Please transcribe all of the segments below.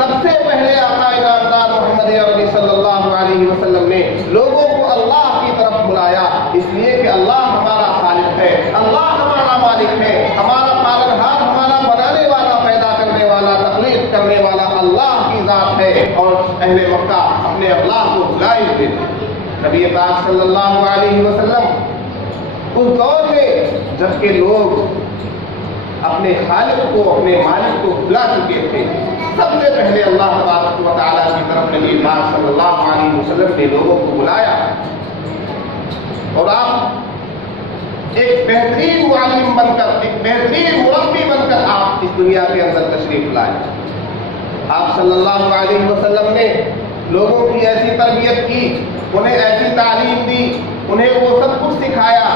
سب سے پہلے آقا انعامدار محمد عربی صلی اللہ علیہ وسلم نے لوگوں کو اللہ کی طرف بلایا، اس لیے کہ اللہ ہمارا خالق ہے، اللہ ہمارا مالک ہے، ہمارا پالنہار، ہمارا بنانے والا، پیدا کرنے والا، تخلیق کرنے والا اللہ کی ذات ہے۔ اور اہل مکہ اپنے اللہ کو بلائے ہوئے تھے۔ نبی پاک صلی اللہ علیہ وسلم اس دور میں جبکہ لوگ اپنے خالق کو، اپنے مالک کو بلا چکے تھے، سب سے پہلے اللہ تبارک و تعالیٰ کی طرف نبی پاک صلی اللہ علیہ وسلم نے لوگوں کو بلایا، اور آپ ایک بہترین معلم بن کر، ایک بہترین مربی بن کر آپ اس دنیا کے اندر تشریف لائے۔ آپ صلی اللہ علیہ وسلم نے لوگوں کی ایسی تربیت کی، انہیں ایسی تعلیم دی، انہیں وہ سب کچھ سکھایا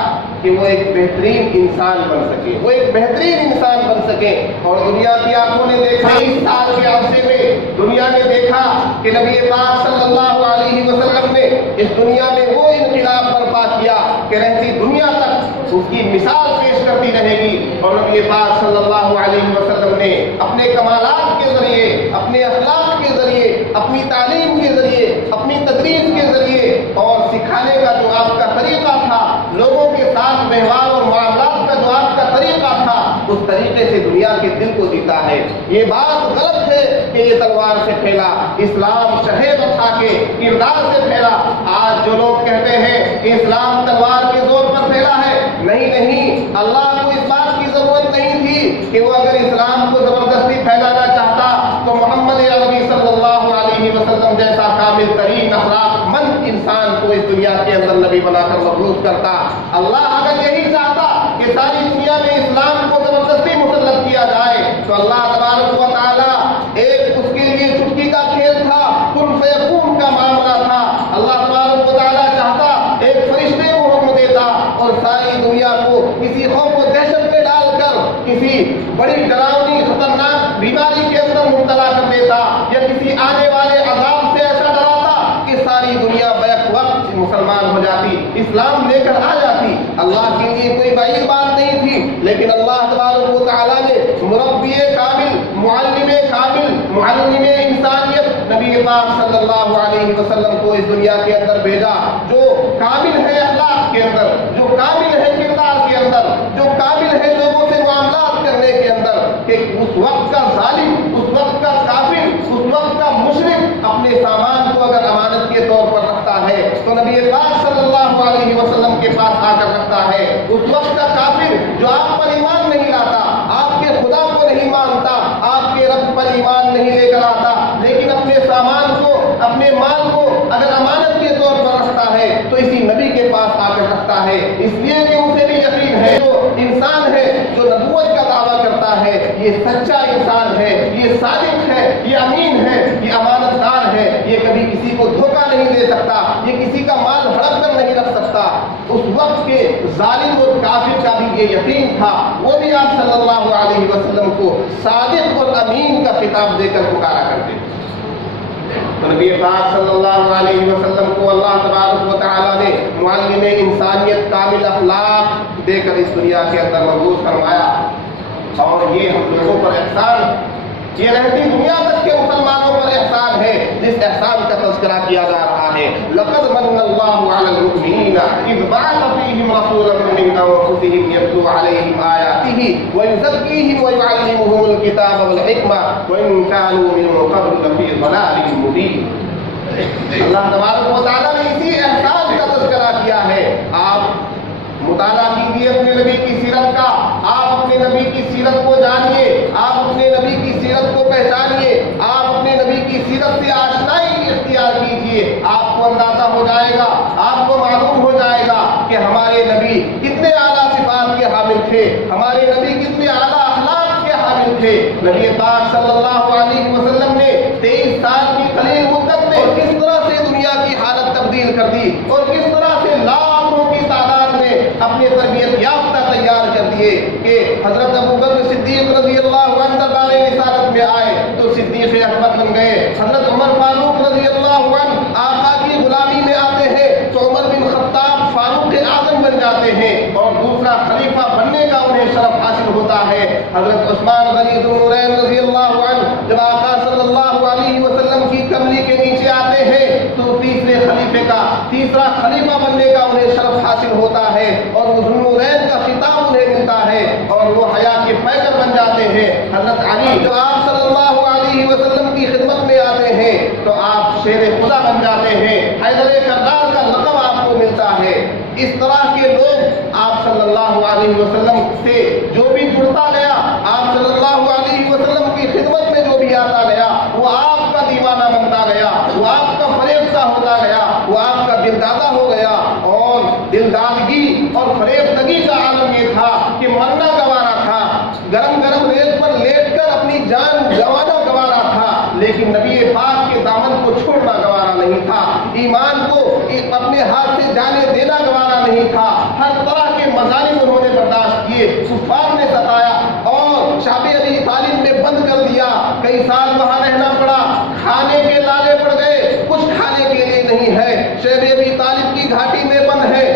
کہ وہ ایک بہترین انسان بن سکے، وہ ایک بہترین انسان بن سکے۔ اور دنیا کی آنکھوں نے دیکھا، اس سال کے عرصے میں دنیا نے دیکھا کہ نبی پاک صلی اللہ علیہ وسلم نے اس دنیا میں وہ انقلاب برپا کیا کہ رہتی دنیا تک اس کی مثال پیش کرتی رہے گی۔ اور نبی پاک صلی اللہ علیہ وسلم نے اپنے کمالات کے ذریعے، اپنے اخلاق کے ذریعے، اپنی تعلیم کے ذریعے، اپنی تدریس کے ذریعے اور سکھانے کا جو آپ کا طریقہ تھا، لوگوں کے ساتھ ویوہار اور معاملات کا جو آپ کا طریقہ تھا، اس طریقے سے دنیا کے دل کو جیتا ہے۔ یہ بات غلط ہے کہ یہ تلوار سے پھیلا، اسلام شہید اٹھا کے کردار سے پھیلا۔ آج جو لوگ کہتے ہیں کہ اسلام تلوار کے زور پر پھیلا ہے، نہیں، اللہ کو اس بات کی ضرورت نہیں تھی کہ وہ اگر اسلام کو زبردستی پھیلانا چاہتا تو محمد عربی صلی اللہ علیہ وسلم جیسا کامل ترین اخلاق مند انسان کو اس دنیا کے اندر نبی بنا کر مبعوث کرتا۔ اللہ اگر یہی چاہتا کہ ساری دنیا میں اسلام کو زبردستی مسلط کیا جائے تو اللہ تبارک و تعالی ایک اس کے لیے چٹکی کا کھیل تھا، کن فیکون کا معاملہ تھا۔ اللہ تبارک و تعالی چاہتا ایک فرشتے کو حکم دیتا اور ساری دنیا کو کسی خوف و دہشت میں ڈال کر کسی بڑی ڈراؤنی خطرناک بیماری کے اندر مبتلا کر دیتا، یا کسی آنے والے عذاب سے ایسا ڈراتا کہ ساری دنیا بیک وقت مسلمان ہو جاتی، اسلام لے کر آ جاتی۔ اللہ کے لیے کوئی بعید بات نہیں تھی، لیکن اللہ تبارک و تعالیٰ نے مربی کامل، معلم کامل، معلم انسانیت نبی پاک صلی اللہ علیہ وسلم کو اس دنیا کے اندر بھیجا، جو کامل ہے اخلاق کے اندر، جو کامل ہے کردار کے اندر، جو کامل ہے لوگوں سے معاملات کرنے کے اندر، کہ اس وقت کا ظالم، اس وقت کا کافر، اس وقت کا مشرک اپنے سامان کو اگر امانت کے طور پر رکھتا ہے تو نبی پاک صلی اللہ علیہ وسلم کے پاس آ کر رکھتا ہے۔ اس وقت کا کافر جو آپ پر ایمان نہیں لاتا، آپ کے خدا کو نہیں مانتا، آپ کے رب پر ایمان نہیں لے کر آتا، لیکن اپنے سامان کو، اپنے مال کو اگر امانت کے طور پر رکھتا ہے تو اسی نبی کے پاس آ کر رکھتا ہے، اس لیے کہ اسے بھی یقین ہے جو انسان ہے جو نبوت کا دعویٰ کرتا ہے یہ سچا انسان ہے، یہ صادق ہے، یہ امین ہے، یہ امانت دار ہے، یہ کبھی کسی کو دھوکہ نہیں دے سکتا، یہ کسی کا مال ہڑپ کر نہیں رکھ سکتا۔ اس وقت کے ظالم اور کافر کا بھی یہ یقین تھا، وہ بھی آپ صلی اللہ علیہ وسلم کو صادق اور امین کا خطاب دے کر پکارا کرتے تھے۔ تو نبی پاک صلی اللہ علیہ وسلم کو اللہ تبارک و تعالیٰ نے معلم انسانیت، کامل اخلاق دے کر اس دنیا کے اندر مبعوث فرمایا، اور یہ ہم لوگوں پر احسان، یہ رہتی دنیا تک کے مسلمانوں پر احسان ہے جس احسان کا تذکرہ کیا جا رہا ہے۔ لقد من اللہ علی المؤمنین اذ بعث فیہم رسولا من انفسہم یتلو علیہم آیاتہ ویزکیہم ویعلمہم الکتاب والحکمہ وان کانوا من قبل لفی ضلال مبین۔ اللہ تبارک و تعالیٰ نے اسی احسان کا تذکرہ کیا ہے۔ آپ مطالعہ کیجیے اپنے نبی کی سیرت کا، آپ اپنے نبی کی سیرت کو جانیے، آپ اپنے نبی کی سیرت کو پہچانیے، آپ اپنے نبی کی سیرت سے آشنائی اختیار کیجیے، آپ کو اندازہ ہو جائے گا، آپ کو معلوم ہو جائے گا کہ ہمارے نبی کتنے اعلیٰ صفات کے حامل تھے، ہمارے نبی کتنے اعلیٰ اخلاق کے حامل تھے۔ نبی پاک صلی اللہ علیہ وسلم نے 23 سال کی قلیل مدت میں کس طرح سے دنیا کی حالت تبدیل کر دی، اور کس طرح سے لاکھوں کی تعداد میں اپنے تربیت یافتہ تیار کر دیے کہ حضرت ابوبکر صدیق رضی اللہ عنہ دربار رسالت میں آئے تو صدیق اکبر بن گئے، حضرت عمر فاروق رضی اللہ عنہ آقا کی غلامی میں آتے ہیں تو عمر بن خطاب فاروق اعظم بن جاتے ہیں، اور دوسرا خلیفہ بننے کا انہیں شرف حاصل ہوتا ہے۔ حضرت عثمان غنی ذو النورین رضی اللہ عنہ جب آقا صلی اللہ علیہ کملی کے نیچے آتے ہیں تو تیسرا خلیفہ بننے کا انہیں شرف حاصل ہوتا ہے اور وہ ذوالنورین کا خطاب انہیں ملتا ہے اور وہ حیا کے پیکر بن جاتے ہیں۔ حضرت علی جو آپ صلی اللہ علیہ وسلم کی خدمت میں آتے ہیں تو آپ شیر خدا بن جاتے ہیں، حیدر کرار کا لقب آپ کو ملتا ہے۔ اس طرح کے لوگ آپ صلی اللہ علیہ وسلم سے جو بھی جڑتا گیا، آپ صلی اللہ علیہ وسلم کی خدمت میں جو بھی آتا گیا، وہ آپ کا دیوانہ بنتا گیا، وہ آپ کا فریفتہ ہوتا گیا، وہ آپ کا دلدادہ ہو گیا۔ اور دلدادگی اور فریفتگی کا عالم یہ تھا کہ مرنا گوارا تھا، گرم گرم ریت پر لیٹ کر اپنی جان گنوانا گوارا تھا، لیکن نبی پاک کے دامن کو چھوڑنا گوارا نہیں تھا، ایمان کو اپنے ہاتھ سے جانے دینا گوارا نہیں تھا۔ ہر طرح کے مظالم انہوں نے برداشت کیے، کفار نے ستایا اور شعب ابی طالب نے بند کر دیا، کئی سال وہاں رہنا پڑا، کھانے کے لالے پڑ گئے، کچھ کھانے کے لیے نہیں ہے، شعب ابی طالب کی گھاٹی میں بند ہے،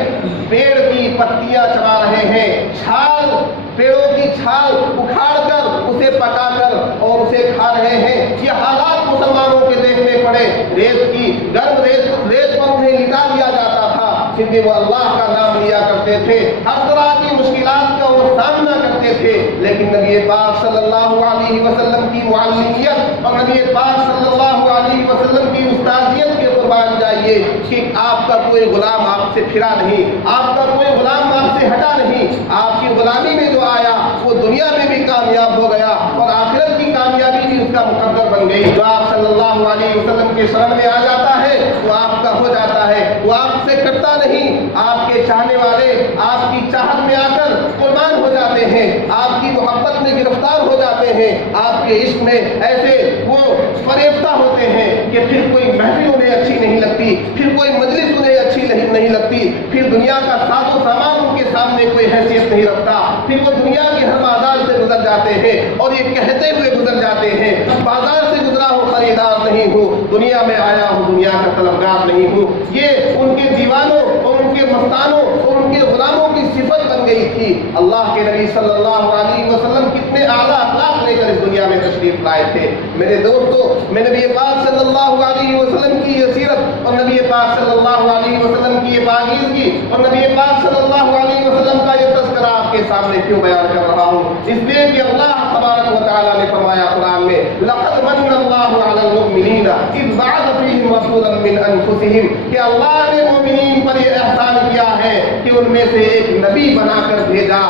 پیڑ کی پتیاں چبا رہے ہیں، چھال پیڑوں کی چھال اکھاڑ کر اسے پکا کر اور اسے کھا رہے ہیں۔ یہ حالات مسلمانوں کے دیکھنے پڑے، ریت کی گرم ریت پر انہیں لٹا دیا جاتا تھا، پھر بھی وہ اللہ کا نام لیا کرتے تھے، ہر طرح کی مشکلات کا وہ سامنا کرتے تھے، لیکن نبی پاک صلی اللہ علیہ وسلم کی معلمیت اور نبی پاک صلی اللہ علیہ وسلم کی استاذیت کے قربان جائیے کہ آپ کا کوئی غلام آپ سے پھرا نہیں، آپ کا کوئی غلام آپ سے ہٹا نہیں، آپ کی غلامی میں جو آیا وہ دنیا میں بھی کامیاب ہو گیا اور آخرت کی کامیابی بھی اس کا مقدر بن گئی۔ جو آپ صلی اللہ علیہ وسلم کے شرم میں آ جاتا ہے وہ آپ کا ہو جاتا ہے، وہ آپ سے کٹتا نہیں، آپ کے چاہنے والے آپ کی چاہت میں آ کر قربان ہو جاتے ہیں، آپ کی محبت میں گرفتار ہو جاتے ہیں، آپ کے عشق میں ایسے وہ فریفتہ ہوتے ہیں کہ پھر کوئی محفل انہیں اچھی نہیں لگتی، پھر کوئی مجلس انہیں اچھی نہیں لگتی، پھر دنیا کا ساز و سامان ان کے سامنے کوئی حیثیت نہیں رکھتا، پھر وہ دنیا کے ہر بازار سے گزر جاتے ہیں اور یہ کہتے ہوئے گزر جاتے ہیں بازار سے گزرا ہو خریدار نہیں ہوں، دنیا میں آیا ہوں دنیا کا طلبگار نہیں ہوں۔ یہ ان کے دیوانوں اور ان کے مستانوں اور ان کے غلاموں کی صفت بن گئی تھی۔ اللہ کے نبی صلی اللہ علیہ وسلم کتنے اعلیٰ اخلاق لے کر اس دنیا میں تشریف لائے تھے۔ میرے دوستو، میں نبی پاک صلی اللہ علیہ وسلم کی یہ سیرت اور نبی پاک صلی اللہ علیہ وسلم کی یہ پاکیزگی اور نبی پاک صلی اللہ علیہ وسلم کا یہ تذکرہ آپ کے سامنے کیوں بیان کر رہا ہوں؟ اس لیے کہ اللہ تبارک و تعالیٰ نے فرمایا قرآن میں لقد من اللہ علی المؤمنین اذ بعث فیہم رسولا من انفسہم، کہ اللہ نے مومنین پر یہ احسان کیا ہے کہ ان میں سے ایک نبی بنا کر بھیجا،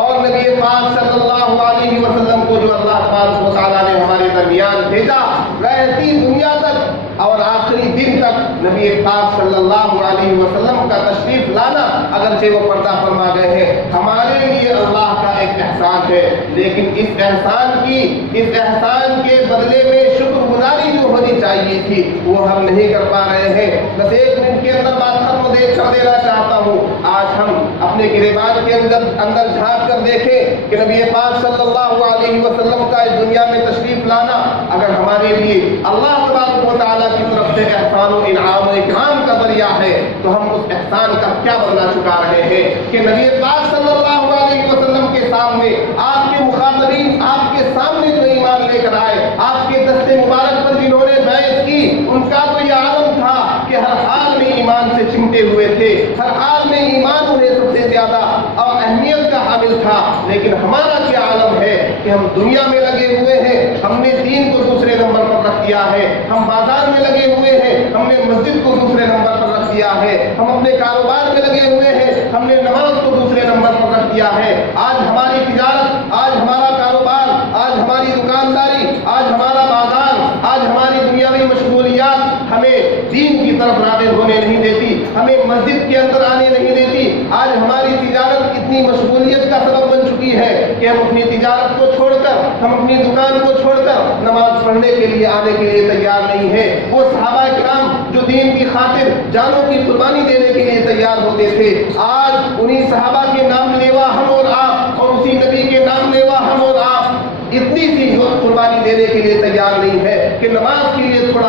اور نبی پاک صلی اللہ علیہ وسلم کو جو اللہ تبارک و تعالیٰ نے ہمارے درمیان بھیجا، رہتی دنیا تک اور آخری دن تک نبی پاک صلی اللہ علیہ وسلم کا تشریف لانا، اگرچہ وہ پردہ فرما گئے ہیں، ہمارے لیے اللہ کا ایک احسان ہے، لیکن اس احسان کے بدلے میں شکر گزاری جو ہونی چاہیے تھی وہ ہم نہیں کر پا رہے ہیں۔ بس ایک منٹ کے اندر بات ختم کر دینا چاہتا ہوں۔ آج ہم اپنے گریبان کے اندر جھانک کر دیکھیں کہ نبی پاک صلی اللہ علیہ وسلم کا اس دنیا میں تشریف لانا اگر ہمارے لیے اللہ تبارک و تعالیٰ کی طرف سے احسان و انعام و اکرام کا ذریعہ ہے تو ہم اس احسان کا کیا بدلہ چکا رہے ہیں کہ نبی پاک صلی اللہ علیہ وسلم کے سامنے آپ کے مخاطبین آپ کے سامنے جو ایمان لے کر آئے، آپ کے دستے مبارک پر جنہوں نے بیعت کی، ان کا تو یہ عالم تھا کہ ہر حال میں ایمان سے چمٹے ہوئے تھے، ہر حال میں ایمان انہیں سب سے زیادہ اور اہمیت کا حامل تھا، لیکن ہمارا کیا عالم ہے کہ ہم دنیا میں لگے ہوئے ہیں، ہم نے دین کو دوسرے نمبر پر رکھ دیا ہے، ہم بازار میں لگے ہوئے ہیں، ہم نے مسجد کو دوسرے نمبر پر رکھ دیا ہے، ہم اپنے کاروبار میں لگے ہوئے ہیں، ہم نے نماز کو دوسرے نمبر پر رکھ دیا ہے۔ آج ہماری تجارت، آج ہمارا کاروبار، آج ہماری دکانداری، آج ہمارا بازار، آج ہماری دنیاوی مشغولیات ہمیں دین کی طرف راغب ہونے نہیں دیتی، ہمیں مسجد کے اندر آنے نہیں دیتی۔ آج ہماری تجارت اتنی مشغولیت کا سبب بن چکی ہے کہ ہم اپنی تجارت کو چھوڑ کر، ہم اپنی دکان کو چھوڑ کر نماز پڑھنے کے لیے آنے کے لیے تیار نہیں ہے۔ وہ صحابہ کرام جو دین کی خاطر جانوں کی قربانی دینے کے لیے تیار ہوتے تھے، آج انہی صحابہ کے نام لیوا ہم اور آپ اور اسی نبی کے نام لیوا ہم اور آپ اتنی سی قربانی دینے کے لیے تیار نہیں ہے کہ نماز کے لیے تھوڑا